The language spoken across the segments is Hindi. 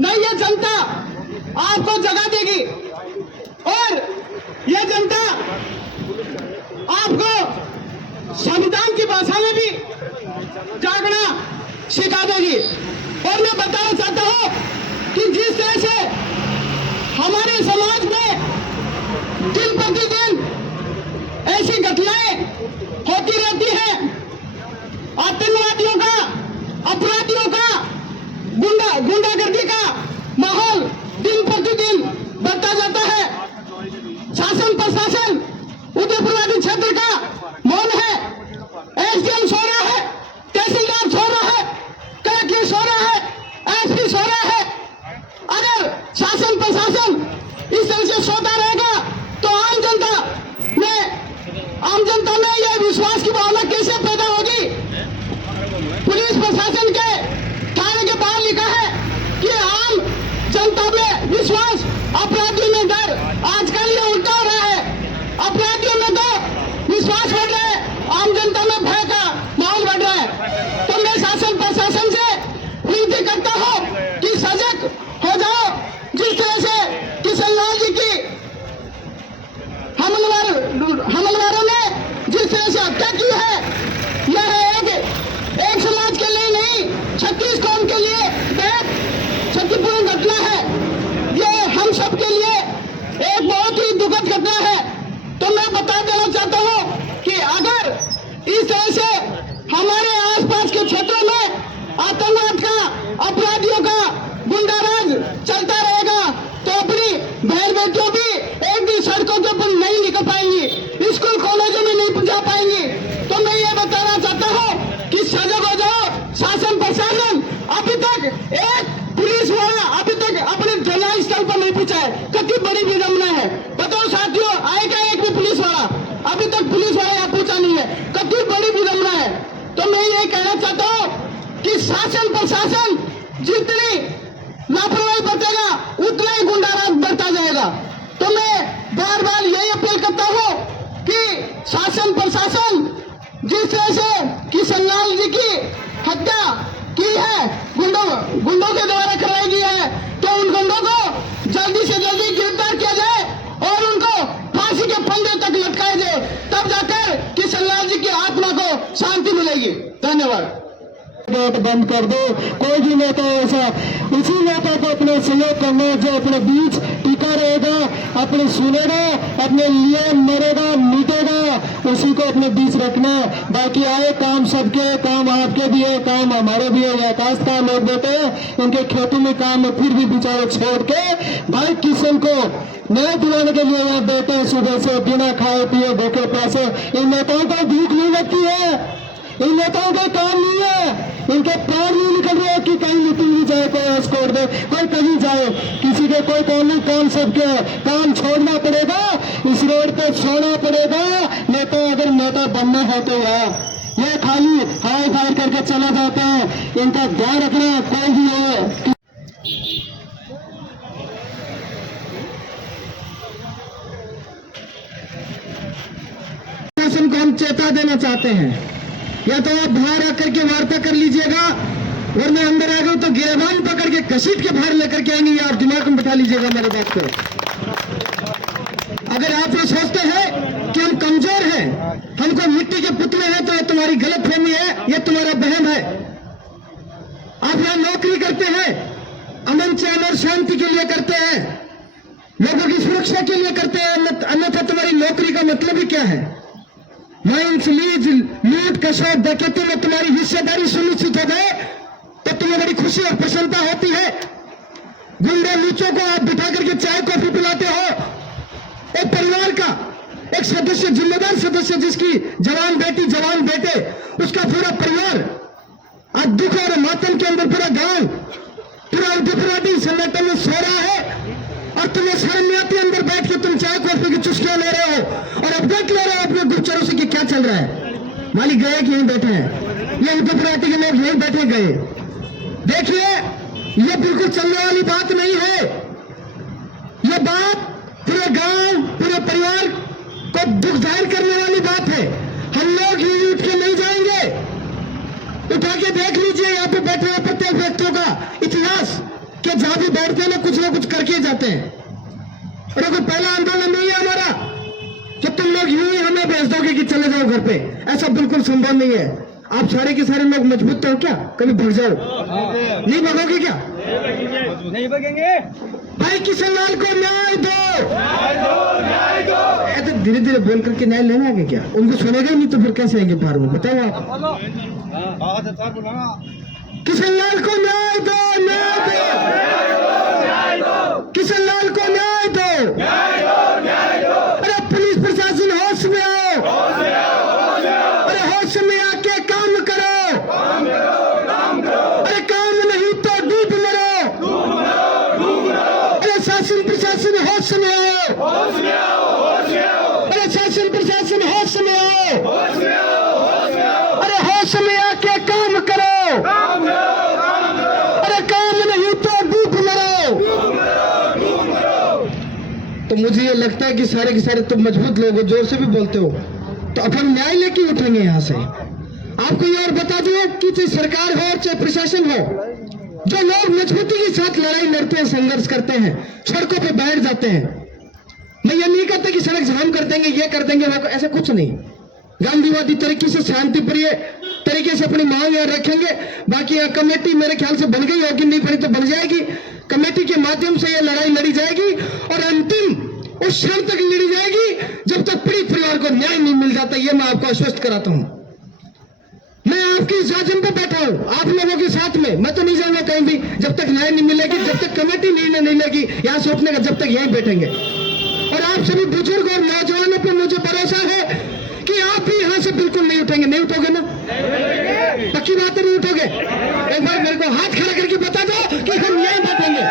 नहीं, ये जनता आपको जगा देगी और ये जनता आपको संविधान की भाषा में भी जागना सिखा देगी। और मैं बताना चाहता हूं कि जिस तरह से हमारे समाज में दिन प्रतिदिन ऐसी घटनाएं होती रहती हैं, आतंकवादियों का, अपराधियों का, गुंडागर्दी का माहौल दिन प्रतिदिन बढ़ता जाता है। शासन प्रशासन उदयपुर क्षेत्र का मौन है। एसडीएम सो रहा है, तहसीलदार सो रहा है, कलेक्टर सो रहा है, एसपी सो रहा है। अगर शासन प्रशासन इस तरह से सोता रहेगा तो आम जनता में यह विश्वास की भावना कैसे पैदा होगी? पुलिस प्रशासन के थाने के बाहर लिखा है कि आम जनता में विश्वास, अपराधियों में डर। आजकल ये उल्टा हो रहा है, अपराधियों में तो विश्वास बढ़ रहा है, आम जनता में भय का माहौल बढ़ रहा है। तो मैं शासन प्रशासन से विनती करता हूं कि सजग हो जाओ। जिस तरह से किशन लाल जी की हमलवारों ने जिस तरह से हत्या की है, यह एक समाज के लिए नहीं, 36 कौम के लिए बेहद क्षतिपूर्ण घटना है। ये हम सब के लिए एक बहुत ही दुखद घटना है। तो मैं बता देना चाहता हूं कि अगर इस तरह से हमारे आसपास के क्षेत्रों में आतंकवाद का, अपराधियों का गुंडाराज चलता रहेगा तो अपनी बहन बेटियों भी एक दिन सड़कों के ऊपर नहीं निकल पाएंगी, स्कूल कॉलेजों में नहीं जा पाएंगी। तो मैं ये बताना चाहता हूं कि सजग हो जाओ। शासन प्रशासन अभी तक एक पुलिस वाला अभी तक अपने घटना स्थल पर नहीं पहुंचा है। कितनी बड़ी विडंबना है, बताओ साथियों। आएगा एक भी पुलिस वाला, अभी तक पुलिस वाला यहाँ पहुंचा नहीं है। कितनी बड़ी विडंबना है। तो मैं ये कहना चाहता हूं कि शासन प्रशासन जितनी लापरवाही बरतेगा उतना ही गुंडाराज बढ़ता जाएगा। तो मैं बार बार यही अपील करता हूं कि शासन प्रशासन जिस तरह से किशन लाल जी की हत्या की है, गुंडों के द्वारा कराई गई है, तो उन गुंडों को जल्दी से जल्दी गिरफ्तार किया जाए और उनको फांसी के फंदे तक लटकाया जाए। तब जाकर किशन लाल जी की आत्मा को शांति मिलेगी। धन्यवाद। गेट बंद कर दो। कोई भी नेता ऐसा, उसी नेता को अपने सहयोग करना जो अपने बीच टिका रहेगा, अपने सुनेगा, अपने लिए मरेगा, मिटेगा, उसी को अपने बीच रखना। बाकी आए काम सबके, काम आपके भी है, काम हमारे भी है। आकाश लोग बैठे हैं, उनके खेतों में काम है, फिर भी बेचारे छोड़ के भाई किशन को न्याय दिलाने के लिए यहाँ बैठे हैं सुबह से, बिना खाए पिए भूखे प्यासे। इन नेताओं को भूख नहीं लगती है, इन नेताओं का काम नहीं है, इनके प्राण नहीं निकल रहे कि कहीं मीटिंग भी जाए, कोई एस्कॉर्ट दे, कोई कहीं जाए, किसी के कोई काम नहीं। काम सबके है, काम छोड़ना पड़ेगा, इस रोड पे सोना पड़ेगा। नेता अगर नेता बनना है तो यार ये खाली हाई फाई करके चले जाते हैं, इनका ध्यान रखना। कोई भी हो शासन को हम चेता देना चाहते हैं, या तो आप बाहर आकर के वार्ता कर लीजिएगा, वरना अंदर आ गए तो गिरबान पकड़ के घसीट के बाहर लेकर के आएंगे। आप दिमाग में बैठा लीजिएगा मेरे बात को। अगर आप ये सोचते हैं कि हम कमजोर हैं, हमको मिट्टी के पुतले हैं, तो ये तुम्हारी गलतफहमी है, ये तुम्हारा वहम है। आप यहाँ नौकरी करते हैं, अमन चैन और शांति के लिए करते हैं, लोगों की सुरक्षा के लिए करते हैं, अन्यथा तुम्हारी नौकरी का मतलब ही क्या है? माइंस लीज लूट कशा डकैती में तुम्हारी हिस्सेदारी सुनिश्चित हो गए तो तुम्हें बड़ी खुशी और प्रसन्नता होती है। गुंडे लूचों को आप बिठा करके चाय कॉफी पिलाते हो। एक परिवार का एक सदस्य, जिम्मेदार सदस्य, जिसकी जवान बेटी जवान बेटे, उसका पूरा परिवार आज दुख और मातम के अंदर, पूरा गांव, पूरा उदयपुर संगठन में सो रहा है और तुम्हें शर्म नहीं आती अंदर बैठ के तुम चाय कॉफी की चुस्कियां ले रहे हो और अपडेट ले रहे हो अपने गुप्तचरों से कि क्या चल रहा है। मालिक गए कि यहीं बैठे हैं, ये उदयपुर के लोग यहीं बैठे गए। देखिए ये बिल्कुल चलने वाली बात नहीं है। ये बात पूरे गांव, पूरे परिवार को दुख जाहिर करने वाली बात है। हम लोग ही उठ के नहीं जाएंगे। उठा के देख लीजिए यहाँ पे बैठे हुए प्रत्येक व्यक्तियों का इतिहास। कि जहां भी बैठते हैं ना कुछ करके जाते हैं। और कोई पहला आंदोलन नहीं है हमारा कि तुम लोग यूं ही हमें भेज दोगे कि चले जाओ घर पे, ऐसा बिल्कुल संभव नहीं है। आप सारे के सारे लोग मजबूत हो क्या? कभी भग जाओ, नहीं भगोगे क्या? नहीं भगेंगे। भाई किशन लाल को न्याय दो, ऐसे धीरे धीरे बोल करके न्याय लेने आगे क्या? उनको सुनेगा ही नहीं तो फिर कैसे आएंगे बाहर में? बताओ आप। किशन लाल को न्याय दो, किशन लाल को न्याय दो। अरे पुलिस प्रशासन होश में आओ, अरे होश में आके काम करो, अरे काम नहीं तो डूब मरो। अरे शासन प्रशासन होश में आओ, अरे शासन प्रशासन होश में आओ, अरे होश में आके काम करो, अरे काम नहीं तो डूब मरो। तो मुझे ये लगता है कि सारे के सारे तुम मजबूत लोग हो, जोर से भी बोलते हो, तो अपन न्याय लेके उठेंगे यहाँ से। आपको ये और बता दूं कि चाहे सरकार हो चाहे प्रशासन हो, जो लोग मजबूती के साथ लड़ाई लड़ते हैं, संघर्ष करते हैं, सड़कों पे बैठ जाते हैं। मैं ये नहीं कहता कि सड़क जाम कर देंगे, ये कर देंगे, वो ऐसा कुछ नहीं। गांधीवादी तरीके से शांति प्रिय तरीके से अपनी मांग यहाँ रखेंगे। बाकी यहाँ कमेटी मेरे ख्याल से बन गई होगी, नहीं बनी तो बन जाएगी। कमेटी के माध्यम से ये लड़ाई लड़ी जाएगी और अंतिम उस क्षण तक लड़ी जाएगी जब तक पीड़ित परिवार को न्याय नहीं मिल जाता। ये मैं आपको आश्वस्त कराता हूं। मैं आपकी जाजम पे बैठा हूं, आप लोगों के साथ में। मैं तो नहीं जाऊंगा कहीं भी जब तक न्याय नहीं मिलेगी, जब तक कमेटी निर्णय नहीं लेगी यहां से उठने का, जब तक यहीं बैठेंगे। और आप सभी बुजुर्ग और नौजवानों पर मुझे भरोसा है कि आप भी यहां से बिल्कुल नहीं उठेंगे। नहीं उठोगे ना? पक्की बात है, नहीं उठोगे? एक बार मेरे को हाथ खड़ा करके बता दो कि हम यहीं बैठेंगे।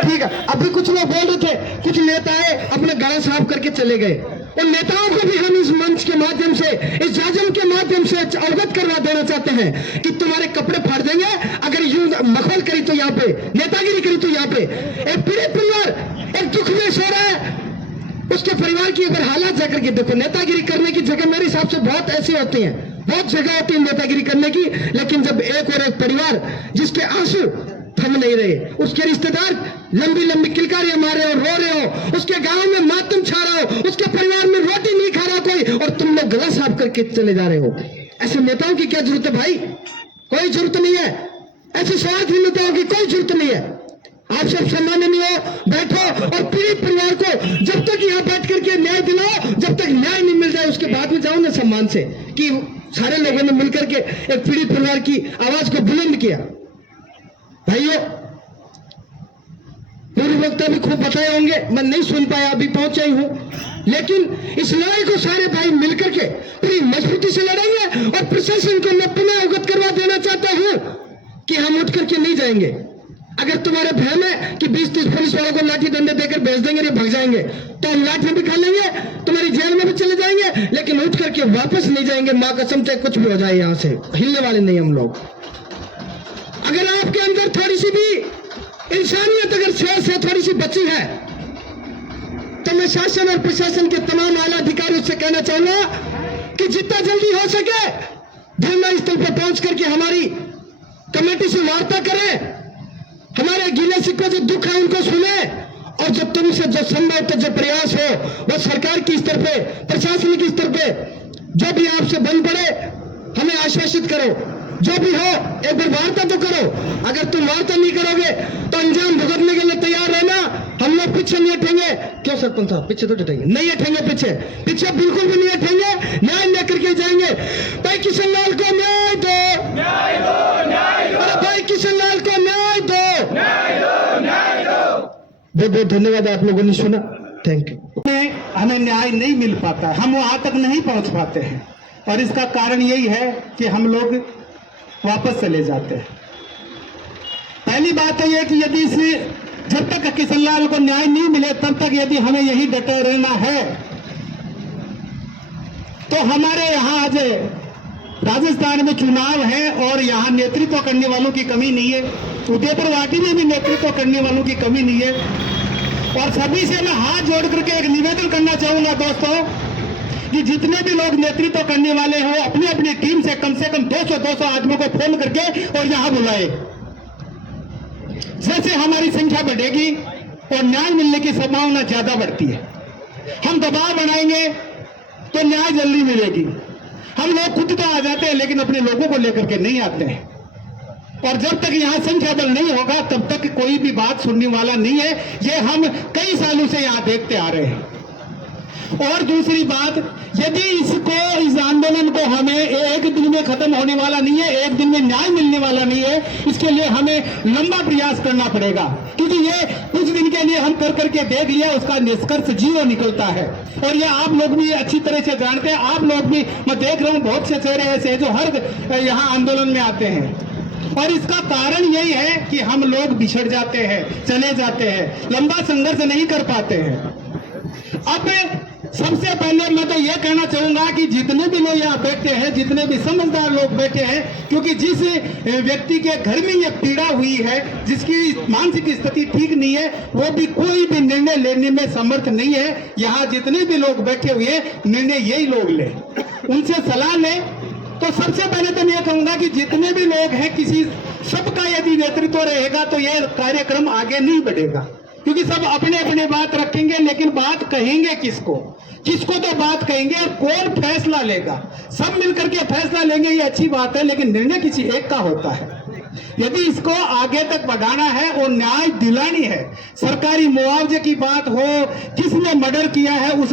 ठीक है, अभी कुछ लोग बोल रहे थे, कुछ नेता आए अपने गला साफ करके चले गए। उन नेताओं को भी हम इस मंच के माध्यम से, इस जाजम के माध्यम से अवगत करवा देना चाहते हैं कि तुम्हारे कपड़े फाड़ देंगे अगर यूं मखौल करी तो यहाँ पे, नेतागिरी करी तो यहाँ पे। एक पीड़ित परिवार एक दुख में सो रहा है, उसके परिवार की अगर हालात जाकर के देखो। नेतागिरी करने की जगह मेरे हिसाब से बहुत ऐसी होती हैं, बहुत जगह होती है नेतागिरी करने की, लेकिन जब एक और एक परिवार जिसके आंसू थम नहीं रहे, उसके रिश्तेदार लंबी लंबी किलकारियां मार रहे हो, रो रहे हो, उसके गांव में मातम छा रहा हो, उसके परिवार में रोटी नहीं खा रहा कोई, और तुम लोग गला साफ करके चले जा रहे हो। ऐसे नेताओं की क्या जरूरत है भाई? कोई जरूरत नहीं है। ऐसे स्वार्थी नेताओं की कोई जरूरत नहीं है। आप सब सामान्य नहीं हो, बैठो और पीड़ित परिवार को जब तक यहाँ बैठ करके न्याय दिलाओ, जब तक न्याय नहीं मिल जाए उसके बाद में जाओ ना सम्मान से कि सारे लोगों ने मिलकर के एक पीड़ित परिवार की आवाज को बुलंद किया। भाइयों, पूर्व वक्ता भी खूब बताए होंगे, मैं नहीं सुन पाया, अभी पहुंचा ही हूं, लेकिन इस लड़ाई को सारे भाई मिलकर के पूरी मजबूती से लड़ेंगे। और प्रशासन को मैं पुनः अवगत करवा देना चाहता हूं कि हम उठ करके नहीं जाएंगे। अगर तुम्हारे भ्रम है कि 20-30 पुलिस वालों को लाठी डंडे देकर भेज देंगे, ये भाग जाएंगे, तो हम लाठी भी खा लेंगे, तुम्हारी जेल में भी चले जाएंगे, लेकिन उठ करके वापस नहीं जाएंगे। मां कसम चाहे कुछ भी हो जाए, यहां से हिलने वाले नहीं हम लोग। अगर आपके अंदर थोड़ी सी भी इंसानियत अगर शेर से थोड़ी सी बची है, तो मैं शासन और प्रशासन के तमाम आला अधिकारियों से कहना चाहूंगा कि जितना जल्दी हो सके धरना स्थल पर पहुंच करके हमारी कमेटी से वार्ता करें, हमारे गीले सिक्कों जो दुख है उनको सुने, और जो तुमसे जो संभव जो प्रयास हो वो सरकार की स्तर पे, प्रशासनिक स्तर पे जो भी आपसे बन पड़े हमें आश्वासित करो। जो भी हो एक बार वार्ता तो करो। अगर तुम वार्ता नहीं करोगे तो अंजाम भुगतने के लिए तैयार रहना। हम लोग पीछे नहीं हटेंगे। क्यों सरपंच साहब? पीछे तो हटेंगे नहीं, हटेंगे पीछे बिल्कुल भी नहीं हटेंगे। न्याय लेकर के जाएंगे। भाई किशन लाल को न्याय दो, अरे भाई किशन लाल को न्याय दो। बहुत बहुत धन्यवाद, आप लोगों ने सुना। Thank you. हमें न्याय नहीं मिल पाता, हम वहां तक नहीं पहुंच पाते हैं, और इसका कारण यही है कि हम लोग वापस चले जाते हैं। पहली बात है कि यदि जब तक किशन लाल को न्याय नहीं मिले तब तक यदि हमें यही डटे रहना है, तो हमारे यहाँ आज राजस्थान में चुनाव है और यहाँ नेतृत्व करने वालों की कमी नहीं है। उदयपुर वाटी में भी नेतृत्व करने वालों की कमी नहीं है। और सभी से मैं हाथ जोड़ करके एक निवेदन करना चाहूंगा दोस्तों, कि जितने भी लोग नेतृत्व करने वाले हो अपनी अपनी टीम से कम 200 आदमियों को फोन करके और यहाँ बुलाए। जैसे हमारी संख्या बढ़ेगी और न्याय मिलने की संभावना ज्यादा बढ़ती है। हम दबाव बनाएंगे तो न्याय जल्दी मिलेगी। हम लोग खुद तो आ जाते हैं लेकिन अपने लोगों को लेकर के नहीं आते हैं, और जब तक यहां संख्या बल नहीं होगा तब तक कोई भी बात सुनने वाला नहीं है। ये हम कई सालों से यहां देखते आ रहे हैं। और दूसरी बात, यदि इस आंदोलन को हमें एक दिन में खत्म होने वाला नहीं है, एक दिन में न्याय मिलने वाला नहीं है, इसके लिए हमें लंबा प्रयास करना पड़ेगा, क्योंकि ये कुछ दिन के लिए हम कर करके देख लिया, उसका निष्कर्ष जीरो निकलता है। और ये आप लोग भी अच्छी तरह से जानते हैं। आप लोग भी, मैं देख रहा हूं बहुत से चेहरे ऐसे हैं जो हर यहाँ आंदोलन में आते हैं, और इसका कारण यही है कि हम लोग बिछड़ जाते हैं, चले जाते हैं, लंबा संघर्ष नहीं कर पाते हैं। अब सबसे पहले मैं तो यह कहना चाहूंगा कि जितने भी लोग यहाँ बैठे हैं, जितने भी समझदार लोग बैठे हैं, क्योंकि जिस व्यक्ति के घर में यह पीड़ा हुई है, जिसकी मानसिक स्थिति ठीक नहीं है, वो भी कोई भी निर्णय लेने में समर्थ नहीं है। यहाँ जितने भी लोग बैठे हुए हैं, निर्णय यही लोग ले, उनसे सलाह लें। तो सबसे पहले तो मैं ये कहूंगा कि जितने भी लोग हैं, किसी सबका यदि नेतृत्व रहेगा तो यह कार्यक्रम आगे नहीं बढ़ेगा, क्योंकि सब अपने अपने बात रखेंगे, लेकिन बात कहेंगे किसको? किसको तो बात कहेंगे, और कौन फैसला लेगा? सब मिलकर के फैसला लेंगे, ये अच्छी बात है, लेकिन निर्णय किसी एक का होता है। यदि इसको आगे तक बढ़ाना है और न्याय दिलानी है, सरकारी मुआवजे की बात हो, किसने मर्डर किया है उस